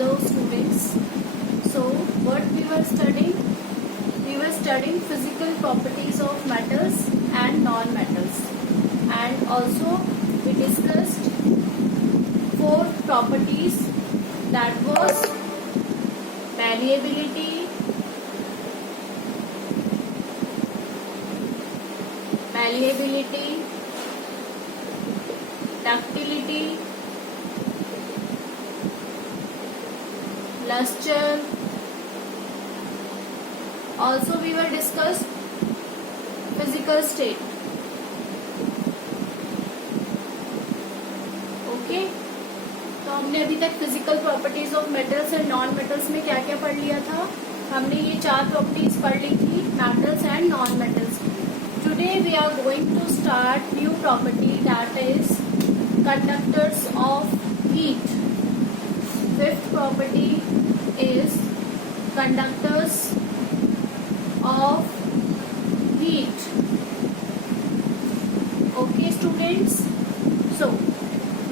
Hello students. So what we were studying? We were studying physical properties of metals and non-metals, and also we discussed four properties, that was malleability, ductility, luster. Also we were discussed physical state. Okay, तो हमने अभी तक physical properties of metals and non metals में क्या क्या पढ़ लिया था? हमने ये चार प्रॉपर्टीज पढ़ ली थी मेटल्स एंड नॉन मेटल्स की. Today we are going to start new property, that is conductors of heat. Fifth property is conductors of heat. Okay students, so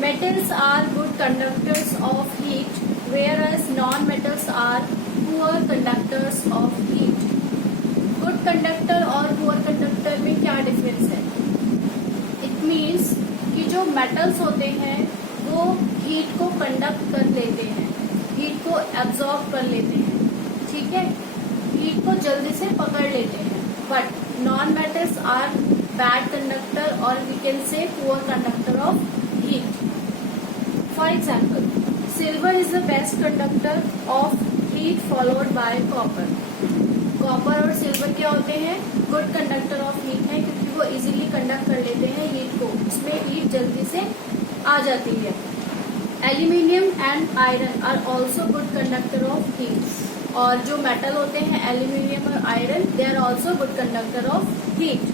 metals are good conductors of heat, whereas non-metals are poor conductors of heat. Good conductor और poor conductor में क्या difference है? It means कि जो metals होते हैं वो heat को conduct कर लेते हैं, हीट को एब्जॉर्ब कर लेते हैं, ठीक है, हीट को जल्दी से पकड़ लेते हैं. But non metals are bad conductor और we can say poor conductor of heat. For example, silver is the best conductor of heat followed by copper. Copper और सिल्वर क्या होते हैं? गुड कंडक्टर ऑफ हीट है, क्योंकि वो easily conduct कर लेते हैं हीट को, उसमें हीट जल्दी से आ जाती है. Aluminium and iron are also good conductor of heat. और जो मेटल होते हैं एल्यूमिनियम और iron, they are also good conductor of heat.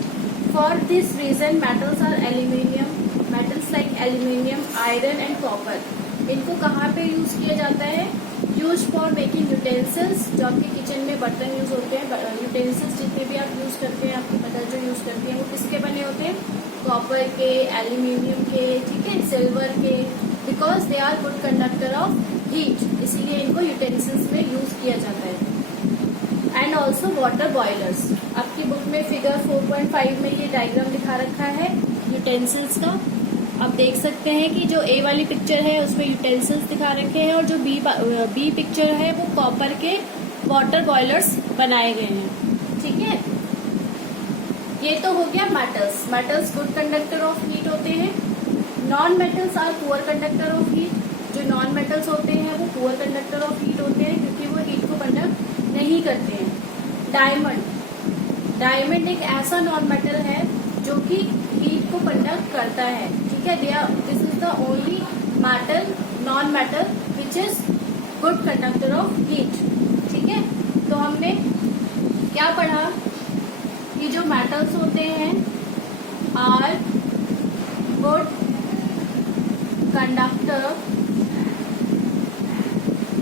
For this reason metals are aluminium, metals like aluminium, iron and copper, इनको कहाँ पे use किया जाता है? Use for making utensils. जो आपके किचन में बर्तन यूज होते हैं, यूटेंसिल्स जितने भी आप यूज करते हैं, आपकी मदर जो यूज करती है, वो किसके बने होते हैं? कॉपर के, एल्यूमिनियम के, ठीक है, सिल्वर के, because they are good conductor of heat, इसीलिए इनको यूटेंसिल्स में यूज किया जाता है. And also water boilers. आपकी बुक में फिगर 4.5 में ये डायग्राम दिखा रखा है यूटेंसिल्स का. आप देख सकते हैं कि जो ए वाली पिक्चर है उसमें यूटेंसिल्स दिखा रखे हैं, और जो बी पिक्चर है वो कॉपर के वाटर बॉयलर्स बनाए गए हैं, ठीक है. ये तो हो गया metals. Metals good conductor of heat होते हैं. Non metals are poor conductor of heat. जो नॉन मेटल्स होते हैं वो पुअर कंडक्टर ऑफ हीट होते हैं, क्योंकि वो हीट को कंडक्ट नहीं करते हैं. डायमंड. डायमंड एक ऐसा नॉन मेटल है जो कि हीट को कंडक्ट करता है, ठीक है. This is the only metal, non metal which is good conductor of heat, ठीक है. तो हमने क्या पढ़ा? ये जो मेटल्स होते हैं are good conductor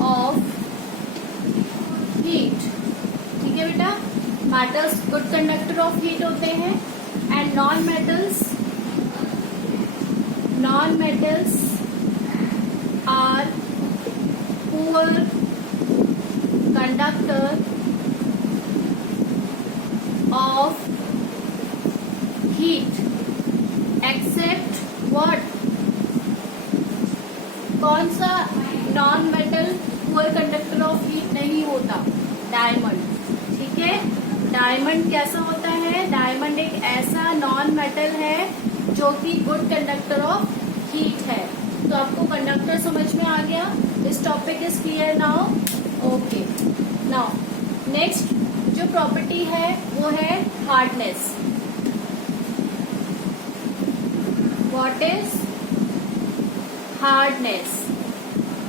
of heat, ठीक है बेटा. Metals good conductor of heat होते हैं, and non metals are poor conductor of heat, except what? कौन सा non metal poor conductor of heat नहीं होता? डायमंड, ठीक है. डायमंड कैसा होता है? डायमंड एक ऐसा नॉन मेटल है जो कि गुड कंडक्टर ऑफ हीट है. तो आपको कंडक्टर समझ में आ गया? This topic is clear now. Okay, now next जो प्रॉपर्टी है वो है हार्डनेस. What is hardness?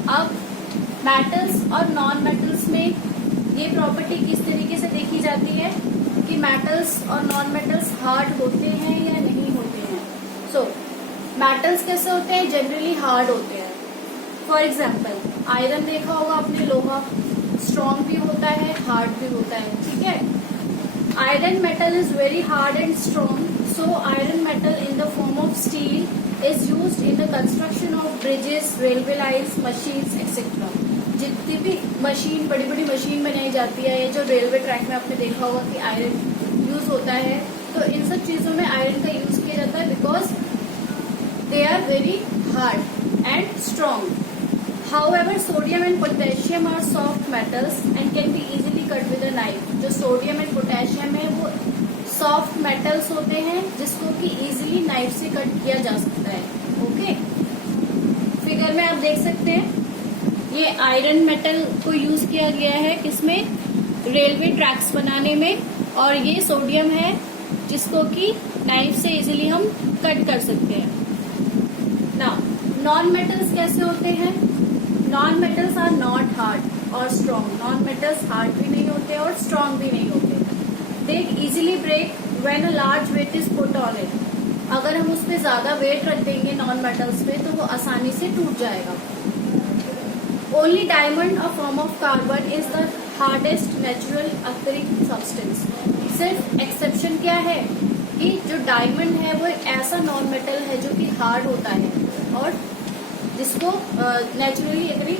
अब मेटल्स और नॉन मेटल्स में ये प्रॉपर्टी किस तरीके से देखी जाती है कि मेटल्स और नॉन मेटल्स हार्ड होते हैं या नहीं होते हैं. सो मेटल्स कैसे होते हैं? जनरली हार्ड होते हैं. फॉर एग्जाम्पल, आयरन देखा होगा आपने, लोहा स्ट्रॉन्ग भी होता है, हार्ड भी होता है, ठीक है. Iron metal is very hard and strong, so iron metal in the form of steel is used in the construction of bridges, railway lines, machines, etc. जितनी भी मशीन, बड़ी बड़ी मशीन बनाई जाती है, या जो रेलवे ट्रैक में आपने देखा होगा कि आयरन यूज होता है, तो इन सब चीजों में आयरन का यूज किया जाता है because they are very hard and strong. However, sodium and potassium are soft metals and can be easily cut with a knife. जो सोडियम एंड पोटेशियम है वो सॉफ्ट मेटल्स होते हैं जिसको कि इजीली नाइफ से कट किया जा सकता है. ओके, फिगर में आप देख सकते हैं ये आयरन मेटल को यूज किया गया है किसमें, रेलवे ट्रैक्स बनाने में, और ये सोडियम है जिसको कि नाइफ से इजीली हम कट कर सकते हैं. नाउ नॉन मेटल्स कैसे होते हैं? Non metals are not hard और स्ट्रॉन्ग. नॉन मेटल्स हार्ड भी नहीं होते और स्ट्रॉन्ग भी नहीं होते. They easily break when a large weight is put on it. अगर हम उस पर ज्यादा वेट रख देंगे नॉन मेटल्स पे तो वो आसानी से टूट जाएगा. Only diamond a form of carbon is the hardest natural occurring substance. सिर्फ एक्सेप्शन क्या है कि जो डायमंड है वो एक ऐसा नॉन मेटल है जो कि हार्ड होता है और जिसको नेचुरली अकरिंग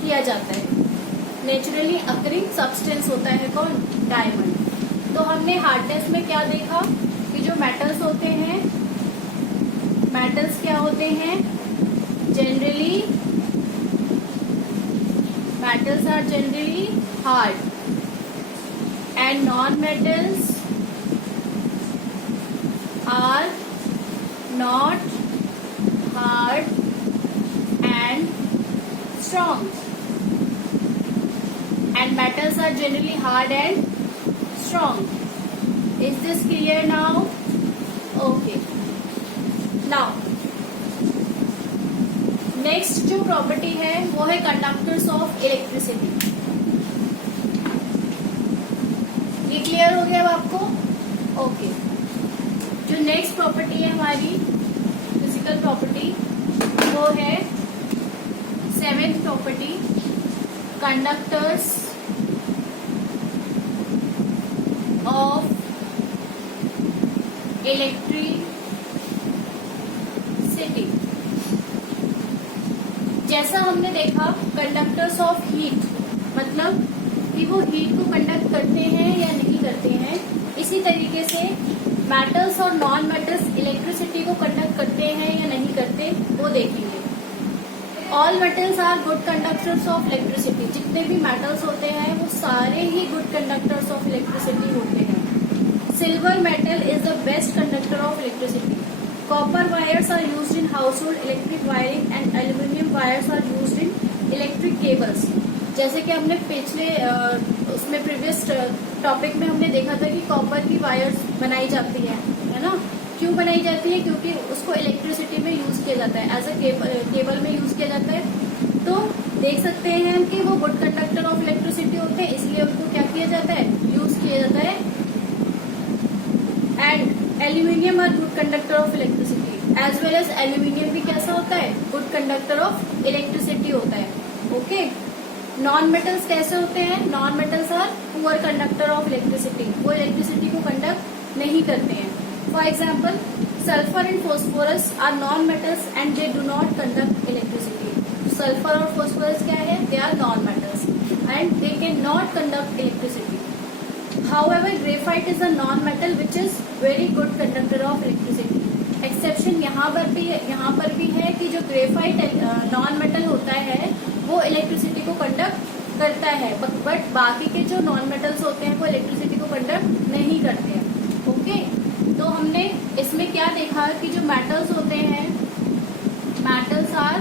किया जाता है. नेचुरली अकरिंग सब्सटेंस होता है कौन? डायमंड. तो हमने हार्डनेस में क्या देखा कि जो मेटल्स होते हैं, मेटल्स क्या होते हैं generally, metals are generally hard and non metals are not hard and strong, and metals are generally hard and strong. Is this clear now? Okay. Now next जो प्रॉपर्टी है वो है कंडक्टर्स ऑफ इलेक्ट्रिसिटी. ये clear हो गया अब आपको? Okay. जो नेक्स्ट प्रॉपर्टी है हमारी फिजिकल प्रॉपर्टी वो है seventh property, conductors of electricity. जैसा हमने देखा कंडक्टर्स ऑफ हीट मतलब कि वो हीट को कंडक्ट करते हैं या नहीं करते हैं, इसी तरीके से मेटल्स और नॉन मेटल्स इलेक्ट्रिसिटी को कंडक्ट करते हैं या नहीं करते वो देखेंगे. All metals are good conductors of electricity. जितने भी मेटल्स होते हैं वो सारे ही गुड कंडक्टर्स ऑफ इलेक्ट्रिसिटी होते हैं. Silver metal is the best conductor of electricity. Copper wires are used in household electric wiring and aluminium wires are used in electric cables. जैसे कि हमने पिछले उसमें प्रीवियस टॉपिक में हमने देखा था कि कॉपर की वायर्स बनाई जाती है ना. क्यों बनाई जाती है? क्योंकि उसको इलेक्ट्रिसिटी में यूज किया जाता है, एज अ केबल में यूज किया जाता है. तो देख सकते हैं कि वो गुड कंडक्टर ऑफ इलेक्ट्रिसिटी होते हैं, इसलिए उनको क्या किया जाता है? यूज किया जाता है. And aluminium are good conductor of electricity as well as aluminium भी कैसा होता है? गुड कंडक्टर ऑफ इलेक्ट्रिसिटी होता है. ओके. नॉन मेटल्स कैसे होते हैं? Non metals are poor conductor of electricity. वो इलेक्ट्रिसिटी को कंडक्ट नहीं करते हैं. For example, sulfur and phosphorus are non-metals and they do not conduct electricity. Sulfur और phosphorus क्या है? They are non-metals and they cannot conduct electricity. However, graphite is a non-metal which is very good conductor of electricity. Exception यहाँ पर भी है कि जो graphite non-metal होता है वो इलेक्ट्रिसिटी को कंडक्ट करता है, बट बाकी के जो non-metals होते हैं वो इलेक्ट्रिसिटी को कंडक्ट नहीं करते हैं. ओके. तो हमने इसमें क्या देखा कि जो मेटल्स होते हैं, metals are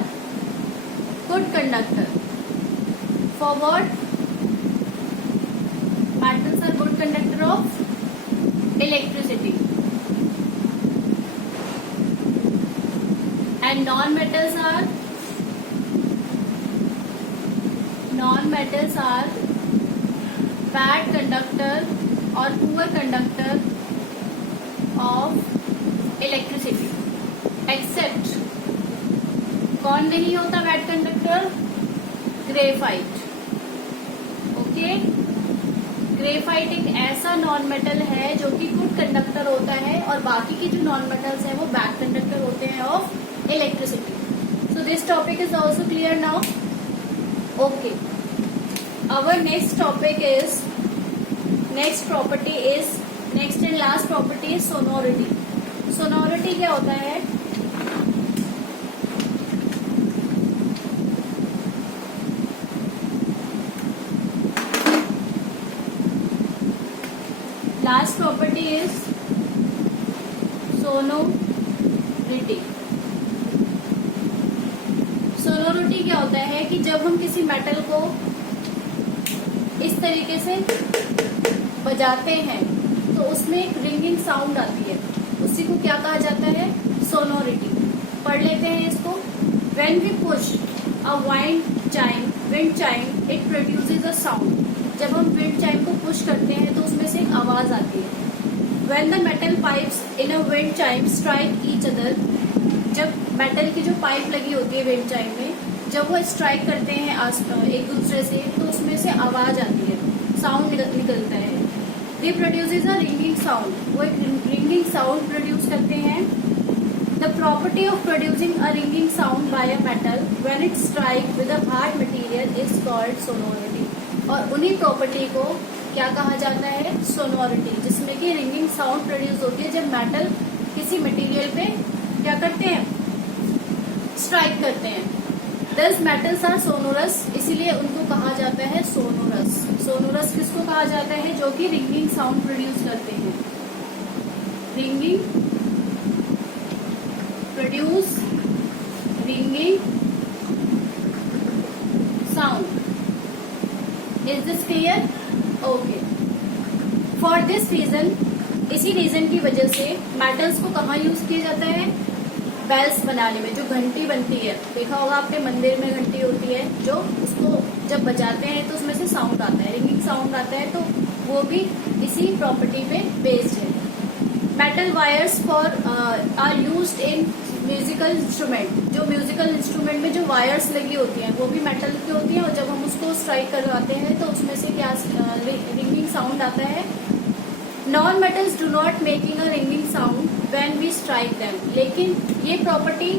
good conductor for what? Metals are good conductor of electricity and non metals are bad conductor और poor conductor of electricity. Except कौन नहीं होता bad conductor? Graphite. Okay. Graphite एक ऐसा नॉन मेटल है जो कि गुड कंडक्टर होता है और बाकी की जो नॉन मेटल्स हैं वो बैड कंडक्टर होते हैं of electricity. So this topic is also clear now. Okay. Our next and last property is sonority. Sonority क्या होता है? Last property is sonority. Sonority क्या होता है कि जब हम किसी मेटल को इस तरीके से बजाते हैं तो उसमें एक रिंगिंग साउंड आती है, उसी को क्या कहा जाता है? सोनोरिटी. पढ़ लेते हैं इसको. When we push a wind chime, it produces a sound. जब हम wind chime को पुश करते हैं तो उसमें से एक आवाज आती है. When the metal pipes in a wind chime strike each other, जब मेटल की जो पाइप लगी होती है विंड चाइम में, जब वो स्ट्राइक करते हैं एक दूसरे से तो उसमें से आवाज आती है, साउंड निकलता है. दे प्रोड्यूसेस अ रिंगिंग साउंड. वो एक रिंगिंग साउंड प्रोड्यूस करते हैं. The property of producing a ringing sound bye a metal when it strike with a hard material is called sonority. और उन्हीं प्रॉपर्टी को क्या कहा जाता है? सोनोरिटी. जिसमें कि रिंगिंग साउंड प्रोड्यूस होती है जब मेटल किसी मटेरियल पे क्या करते हैं? स्ट्राइक करते हैं. दस मेटल्स आर सोनोरस, इसीलिए उनको कहा जाता है सोनोरस. सोनोरस किसको कहा जाता है? जो कि रिंगिंग साउंड प्रोड्यूस करते हैं. Ringing sound. Is this clear? Okay. For this reason, इसी रीजन की वजह से मेटल्स को कहाँ यूज किया जाता है? बेल्स बनाने में. जो घंटी बनती है, देखा होगा आपने, मंदिर में घंटी होती है, जो उसको जब बजाते हैं तो उसमें से साउंड आता है, रिंगिंग साउंड आता है, तो वो भी इसी प्रॉपर्टी पे बेस्ड है. Metal wires are used in musical instrument. जो म्यूजिकल इंस्ट्रूमेंट में जो वायर्स लगी होती हैं वो भी मेटल की होती हैं, और जब हम उसको स्ट्राइक करवाते हैं तो उसमें से क्या रिंगिंग साउंड आता है. Non metals do not making a ringing sound when we strike them. लेकिन ये प्रॉपर्टी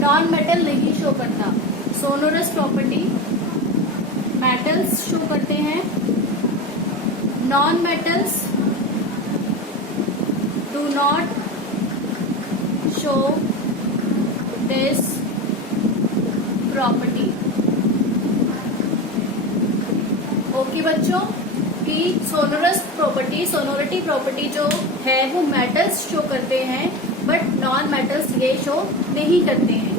नॉन मेटल नहीं शो करता. सोनोरस प्रॉपर्टी मेटल्स शो करते हैं. Non metals do not show this property. Okay बच्चों, कि सोनोरिटी प्रॉपर्टी जो है वो मेटल्स शो करते हैं, बट नॉन मेटल्स ये शो नहीं करते हैं.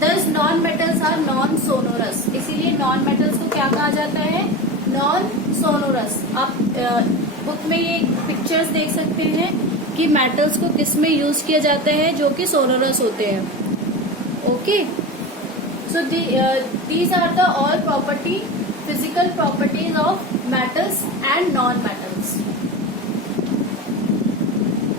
Thus non metals are non sonorous. इसीलिए नॉन मेटल्स को क्या कहा जाता है? Non sonorous. आप बुक में ये पिक्चर्स देख सकते हैं कि मेटल्स को किस में यूज किया जाता है जो कि सोनोरस होते हैं. Okay. So these are the all physical properties of metals and non-metals.